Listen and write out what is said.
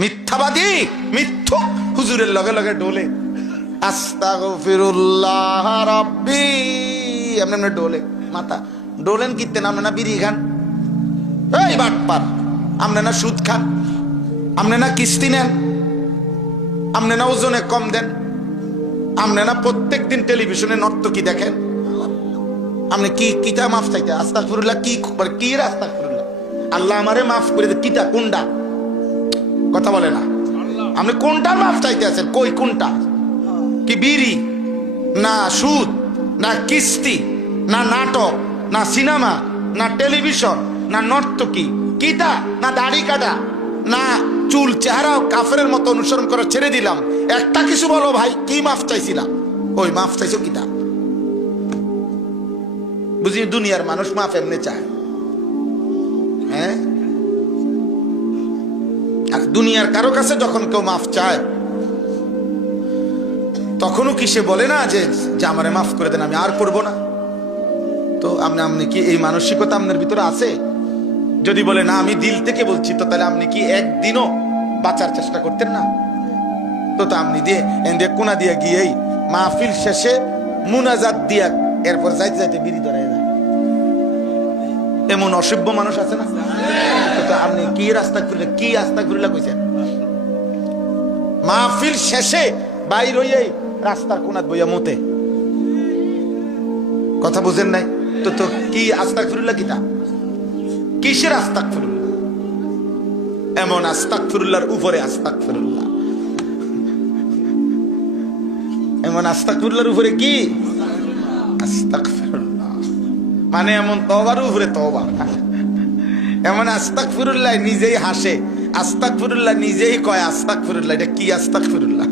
মিথ্যাবাদী, মিথ্যু হুজুরের লগে লগে ডোলে। আস্তাগফিরুল্লাহ রাব্বি, এমনি ডোলে মাথা। ডোলেন কিতেন আপনি না বিড়ি খান? এই বাটপার, আপনি না সুদ খান? আপনি না কিস্তি নেন? আপনি না ওজনে কম দেন? আপনি না প্রত্যেক দিন টেলিভিশনে নর্তকী দেখেন? আপনি কি কিতা মাফ চাইতে? আস্তাগফিরুল্লাহ কি কি আস্তাগফিরুল্লাহ? আল্লাহ আমারে মাফ করে দে, কিতা কোনটা? কথা বলে না। আপনি কোনটার মাফ চাইতে আছেন? কই কোনটা? কি বিড়ি না সুদ না কিস্তি না নাটক না সিনেমা না টেলিভিশন না নর্তকী কিতা না দাড়ি কাটা না চুল চেহারা কাফেরের মতো অনুসরণ করা ছেড়ে দিলাম? একটা কিছু বলো ভাই, কি মাফ চাইছিলাম? ওই মাফ চাইছো কিতা? বুঝি দুনিয়ার মানুষ মাফ এমনি চায়। হ্যাঁ, আর দুনিয়ার কারো কাছে যখন কেউ মাফ চায় তখনও কি সে বলে না যে আমারে মাফ করে দেন, আমি আর করবো না? তো আপনি কি এই মানসিকতা আপনার ভিতরে আছে? যদি বলে না আমি দিল থেকে বলছি, তো তাহলে আপনি কি একদিনও বাঁচার চেষ্টা করতেন না? তো আপনি দিয়ে কোনা দিয়ে গিয়েই মাহফিল শেষে মুনাজাত দিয়া এরপর যাইতে যাইতে বিড়ি ধরে যায়। এমন অসভ্য মানুষ আছে না? তো আপনি কি আস্তাগফিরুল্লাহ কইছেন? মাহফিল শেষে বাইর হইয়াই রাস্তার কোনাত বইয়া মতে। কথা বুঝেন নাই তো? তো কি আস্তাগফিরুল্লাহ কিতা? কিসের আস্তাগফিরুল্লাহ? এমন আস্তাগফিরুল্লাহর উপরে আস্তাগফিরুল্লাহ, এমন আস্তাগফিরুল্লাহর উপরে কি আস্তাগফিরুল্লাহ, মানে এমন তওবার উপরে তওবা। এমন আস্তাগফিরুল্লাহ নিজেই হাসে, আস্তাগফিরুল্লাহ নিজেই কয় আস্তাগফিরুল্লাহ। এটা কি আস্তাগফিরুল্লাহ?